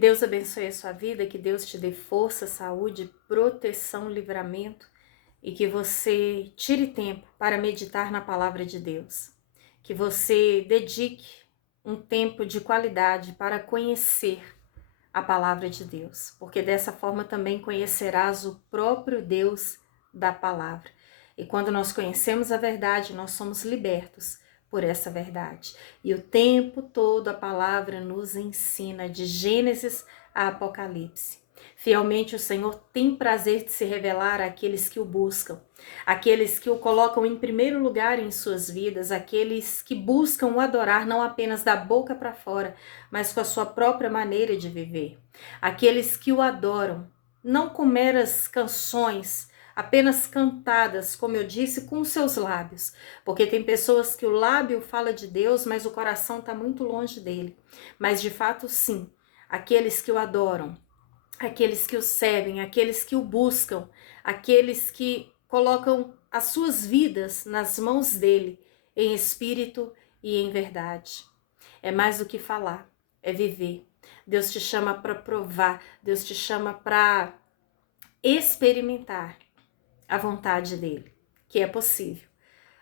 Deus abençoe a sua vida, que Deus te dê força, saúde, proteção, livramento e que você tire tempo para meditar na palavra de Deus. Que você dedique um tempo de qualidade para conhecer a palavra de Deus, porque dessa forma também conhecerás o próprio Deus da palavra. E quando nós conhecemos a verdade, nós somos libertos por essa verdade. E o tempo todo a palavra nos ensina, de Gênesis a Apocalipse. Fielmente o Senhor tem prazer de se revelar àqueles que o buscam, aqueles que o colocam em primeiro lugar em suas vidas, aqueles que buscam o adorar não apenas da boca para fora, mas com a sua própria maneira de viver. Aqueles que o adoram, não com meras canções, apenas cantadas, como eu disse, com seus lábios. Porque tem pessoas que o lábio fala de Deus, mas o coração está muito longe dele. Mas de fato, sim, aqueles que o adoram, aqueles que o servem, aqueles que o buscam, aqueles que colocam as suas vidas nas mãos dele, em espírito e em verdade. É mais do que falar, é viver. Deus te chama para provar, Deus te chama para experimentar a vontade dele, que é possível.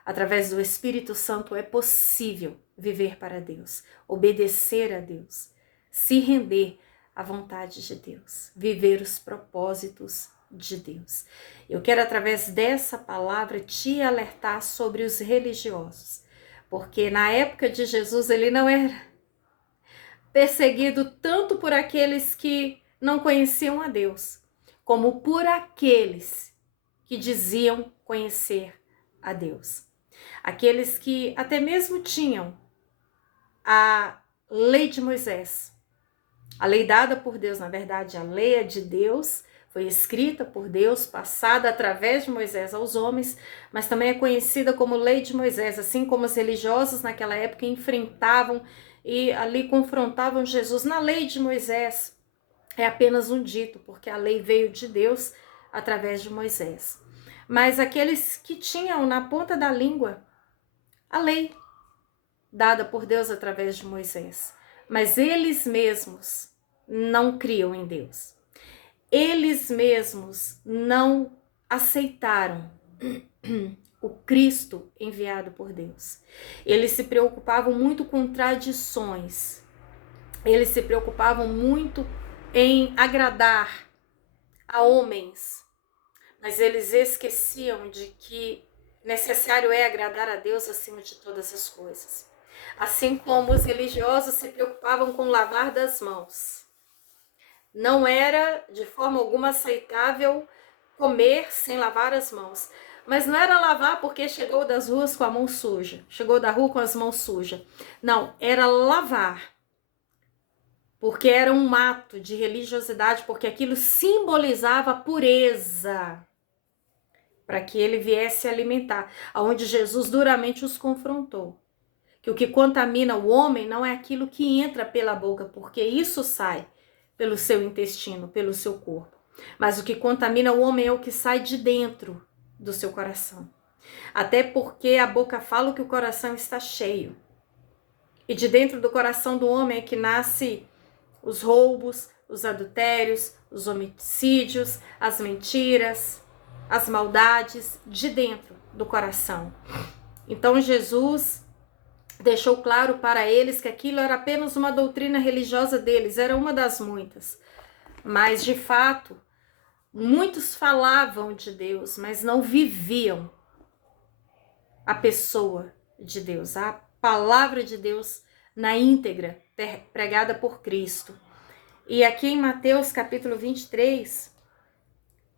Através do Espírito Santo é possível viver para Deus, obedecer a Deus, se render à vontade de Deus, viver os propósitos de Deus. Eu quero, através dessa palavra, te alertar sobre os religiosos, porque na época de Jesus ele não era perseguido tanto por aqueles que não conheciam a Deus, como por aqueles que diziam conhecer a Deus. Aqueles que até mesmo tinham a lei de Moisés, a lei dada por Deus, na verdade, a lei é de Deus, foi escrita por Deus, passada através de Moisés aos homens, mas também é conhecida como lei de Moisés, assim como os religiosos naquela época enfrentavam e ali confrontavam Jesus. Na lei de Moisés é apenas um dito, porque a lei veio de Deus através de Moisés. Mas aqueles que tinham na ponta da língua a lei dada por Deus através de Moisés, mas eles mesmos não criam em Deus. Eles mesmos não aceitaram o Cristo enviado por Deus. Eles se preocupavam muito com tradições. Eles se preocupavam muito em agradar a homens, mas eles esqueciam de que necessário é agradar a Deus acima de todas as coisas. Assim como os religiosos se preocupavam com o lavar das mãos. Não era de forma alguma aceitável comer sem lavar as mãos. Mas não era lavar porque chegou das ruas com a mão suja. Chegou da rua com as mãos sujas. Não, era lavar. Porque era um ato de religiosidade, porque aquilo simbolizava pureza. Para que ele viesse alimentar. Aonde Jesus duramente os confrontou. Que o que contamina o homem não é aquilo que entra pela boca, porque isso sai pelo seu intestino, pelo seu corpo. Mas o que contamina o homem é o que sai de dentro do seu coração. Até porque a boca fala que o coração está cheio. E de dentro do coração do homem é que nasce os roubos, os adultérios, os homicídios, as mentiras, as maldades, de dentro do coração. Então Jesus deixou claro para eles que aquilo era apenas uma doutrina religiosa deles, era uma das muitas. Mas, de fato, muitos falavam de Deus, mas não viviam a pessoa de Deus, a palavra de Deus na íntegra, pregada por Cristo. E aqui em Mateus capítulo 23,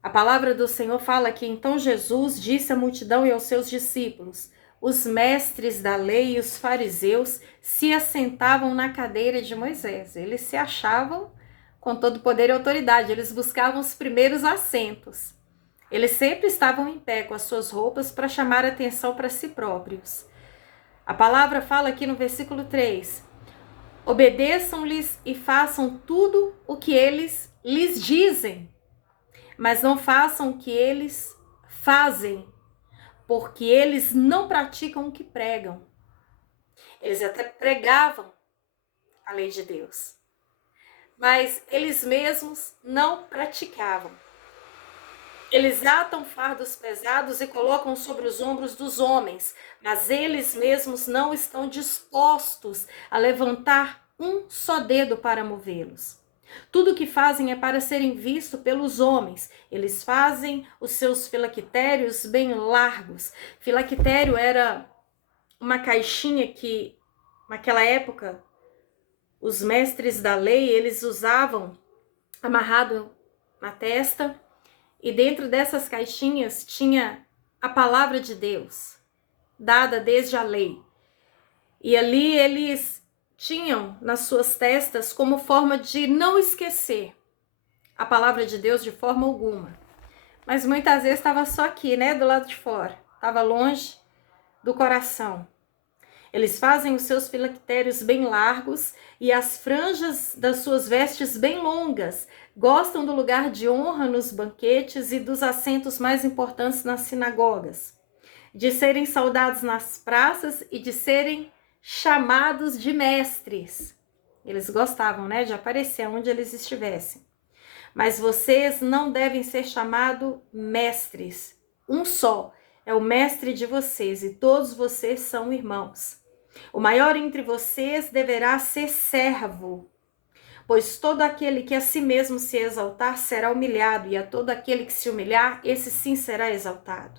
a palavra do Senhor fala que então Jesus disse à multidão e aos seus discípulos: os mestres da lei e os fariseus se assentavam na cadeira de Moisés. Eles se achavam com todo poder e autoridade. Eles buscavam os primeiros assentos. Eles sempre estavam em pé com as suas roupas para chamar atenção para si próprios. A palavra fala aqui no versículo 3. Obedeçam-lhes e façam tudo o que eles lhes dizem. Mas não façam o que eles fazem, porque eles não praticam o que pregam. Eles até pregavam a lei de Deus, mas eles mesmos não praticavam. Eles atam fardos pesados e colocam sobre os ombros dos homens, mas eles mesmos não estão dispostos a levantar um só dedo para movê-los. Tudo o que fazem é para serem vistos pelos homens. Eles fazem os seus filactérios bem largos. Filactério era uma caixinha que, naquela época, os mestres da lei, eles usavam amarrado na testa. E dentro dessas caixinhas tinha a palavra de Deus, dada desde a lei. E ali eles tinham nas suas testas como forma de não esquecer a palavra de Deus de forma alguma. Mas muitas vezes estava só aqui, né, do lado de fora. Estava longe do coração. Eles fazem os seus filactérios bem largos e as franjas das suas vestes bem longas. Gostam do lugar de honra nos banquetes e dos assentos mais importantes nas sinagogas. De serem saudados nas praças e de serem chamados de mestres. Eles gostavam, né, de aparecer onde eles estivessem. Mas vocês não devem ser chamados mestres. Um só é o mestre de vocês e todos vocês são irmãos. O maior entre vocês deverá ser servo, pois todo aquele que a si mesmo se exaltar será humilhado, e a todo aquele que se humilhar, esse sim será exaltado.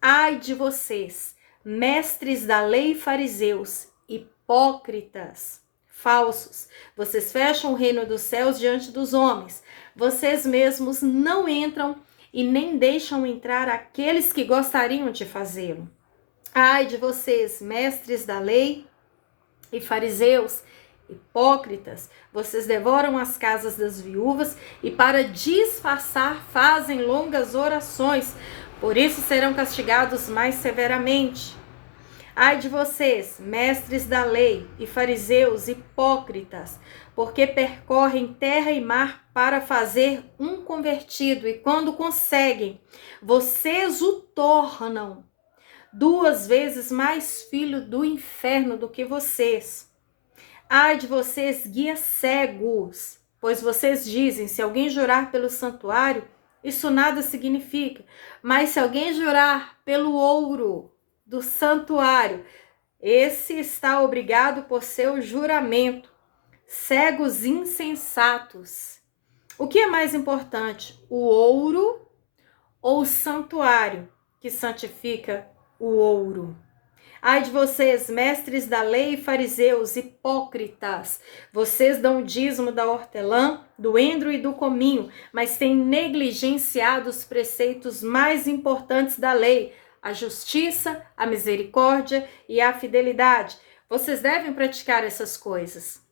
Ai de vocês, mestres da lei e fariseus, hipócritas, falsos, vocês fecham o reino dos céus diante dos homens, vocês mesmos não entram e nem deixam entrar aqueles que gostariam de fazê-lo. Ai de vocês, mestres da lei e fariseus, hipócritas, vocês devoram as casas das viúvas e para disfarçar fazem longas orações, por isso serão castigados mais severamente. Ai de vocês, mestres da lei e fariseus, hipócritas, porque percorrem terra e mar para fazer um convertido, e quando conseguem, vocês o tornam 2 vezes mais filho do inferno do que vocês. Ai de vocês, guias cegos, pois vocês dizem, se alguém jurar pelo santuário, isso nada significa. Mas se alguém jurar pelo ouro do santuário, esse está obrigado por seu juramento. Cegos insensatos. O que é mais importante, o ouro ou o santuário que santifica o ouro? Ai de vocês, mestres da lei e fariseus, hipócritas, vocês dão o dízimo da hortelã, do endro e do cominho, mas têm negligenciado os preceitos mais importantes da lei, a justiça, a misericórdia e a fidelidade. Vocês devem praticar essas coisas.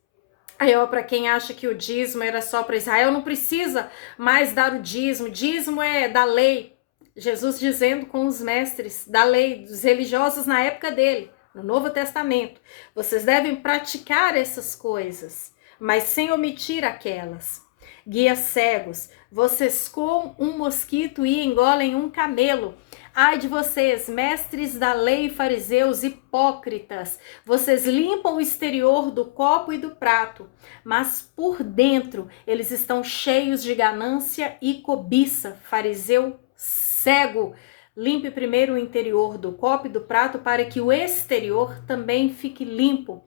Aí, ó, para quem acha que o dízimo era só para Israel, não precisa mais dar o dízimo. Dízimo é da lei. Jesus dizendo com os mestres da lei, dos religiosos na época dele, no Novo Testamento. Vocês devem praticar essas coisas, mas sem omitir aquelas. Guias cegos, vocês com um mosquito e engolem um camelo. Ai de vocês, mestres da lei e fariseus, hipócritas, vocês limpam o exterior do copo e do prato, mas por dentro eles estão cheios de ganância e cobiça. Fariseu cego, limpe primeiro o interior do copo e do prato para que o exterior também fique limpo.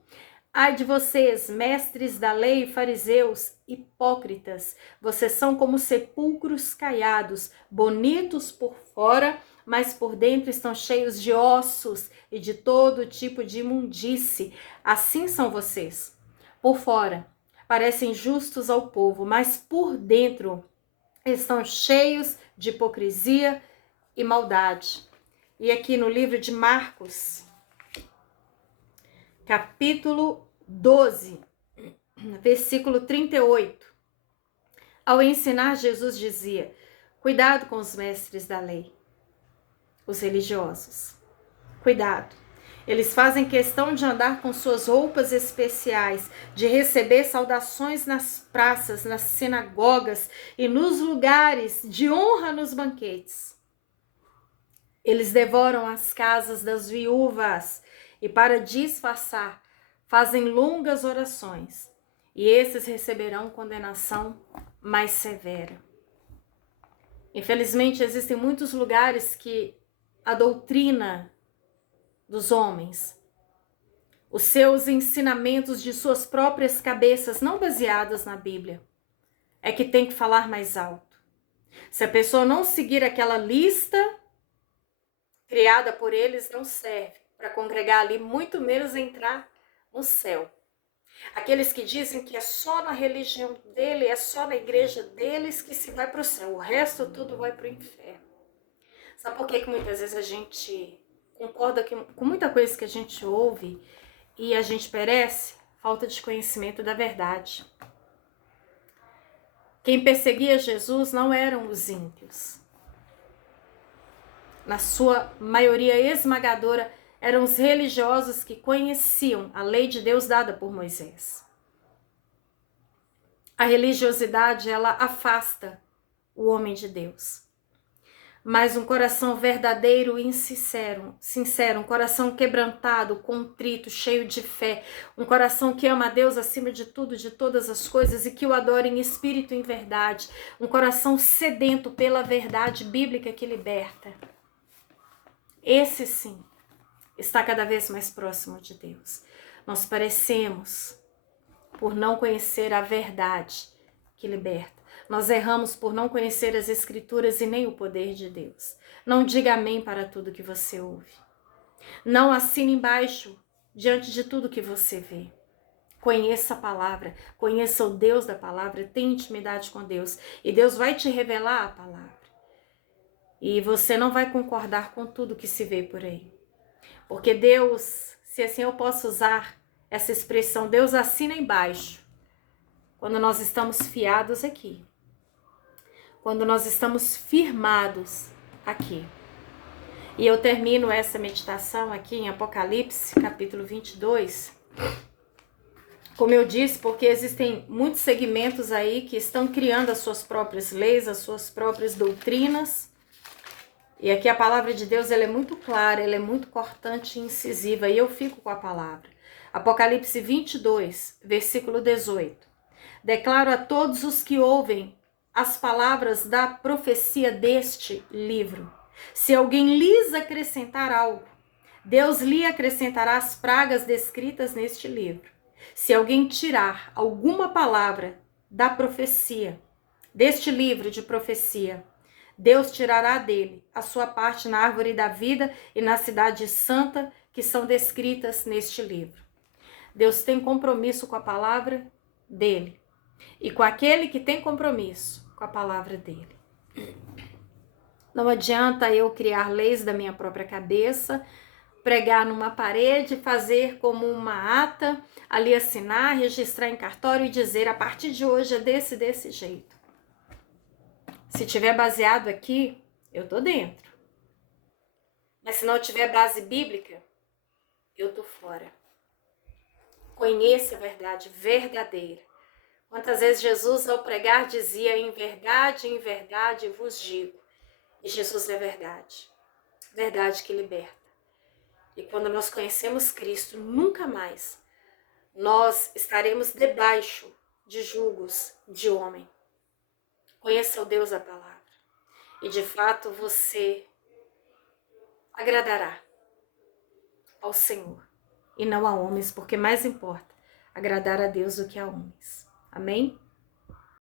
Ai de vocês, mestres da lei e fariseus, hipócritas, vocês são como sepulcros caiados, bonitos por fora, mas por dentro estão cheios de ossos e de todo tipo de imundície. Assim são vocês. Por fora, parecem justos ao povo, mas por dentro estão cheios de hipocrisia e maldade. E aqui no livro de Marcos, capítulo 12, versículo 38. Ao ensinar, Jesus dizia: cuidado com os mestres da lei, os religiosos. Cuidado. Eles fazem questão de andar com suas roupas especiais, de receber saudações nas praças, nas sinagogas e nos lugares de honra nos banquetes. Eles devoram as casas das viúvas e, para disfarçar, fazem longas orações. e esses receberão condenação mais severa. Infelizmente, existem muitos lugares que a doutrina dos homens, os seus ensinamentos de suas próprias cabeças, não baseadas na Bíblia, é que tem que falar mais alto. Se a pessoa não seguir aquela lista criada por eles, não serve para congregar ali, muito menos entrar no céu. Aqueles que dizem que é só na religião dele, é só na igreja deles que se vai para o céu, o resto tudo vai para o inferno. Sabe por que muitas vezes a gente concorda com muita coisa que a gente ouve e a gente perece? Falta de conhecimento da verdade. Quem perseguia Jesus não eram os ímpios. Na sua maioria esmagadora, eram os religiosos que conheciam a lei de Deus dada por Moisés. A religiosidade, ela afasta o homem de Deus. Mas um coração verdadeiro e sincero, um coração quebrantado, contrito, cheio de fé, um coração que ama a Deus acima de tudo, de todas as coisas e que o adora em espírito e em verdade, um coração sedento pela verdade bíblica que liberta. Esse sim está cada vez mais próximo de Deus. Nós parecemos por não conhecer a verdade que liberta. Nós erramos por não conhecer as Escrituras e nem o poder de Deus. Não diga amém para tudo que você ouve. Não assine embaixo diante de tudo que você vê. Conheça a palavra, conheça o Deus da palavra, tenha intimidade com Deus. E Deus vai te revelar a palavra. E você não vai concordar com tudo que se vê por aí. Porque Deus, se assim eu posso usar essa expressão, Deus assina embaixo. Quando nós estamos fiados aqui. Quando nós estamos firmados aqui. E eu termino essa meditação aqui em Apocalipse, capítulo 22. Como eu disse, porque existem muitos segmentos aí que estão criando as suas próprias leis, as suas próprias doutrinas. E aqui a palavra de Deus, ela é muito clara, ela é muito cortante e incisiva. E eu fico com a palavra. Apocalipse 22, versículo 18. Declaro a todos os que ouvem as palavras da profecia deste livro. Se alguém lhes acrescentar algo, Deus lhe acrescentará as pragas descritas neste livro. Se alguém tirar alguma palavra da profecia, deste livro de profecia, Deus tirará dele a sua parte na árvore da vida e na cidade santa que são descritas neste livro. Deus tem compromisso com a palavra dele e com aquele que tem compromisso com a palavra dele. Não adianta eu criar leis da minha própria cabeça, pregar numa parede, fazer como uma ata, ali assinar, registrar em cartório e dizer a partir de hoje é desse jeito. Se tiver baseado aqui, eu tô dentro. Mas se não tiver base bíblica, eu tô fora. Conheça a verdade verdadeira. Quantas vezes Jesus, ao pregar, dizia em verdade vos digo. E Jesus é verdade. Verdade que liberta. E quando nós conhecemos Cristo, nunca mais nós estaremos debaixo de julgos de homem. Conheça o Deus da palavra. E de fato você agradará ao Senhor e não a homens, porque mais importa agradar a Deus do que a homens. Amém?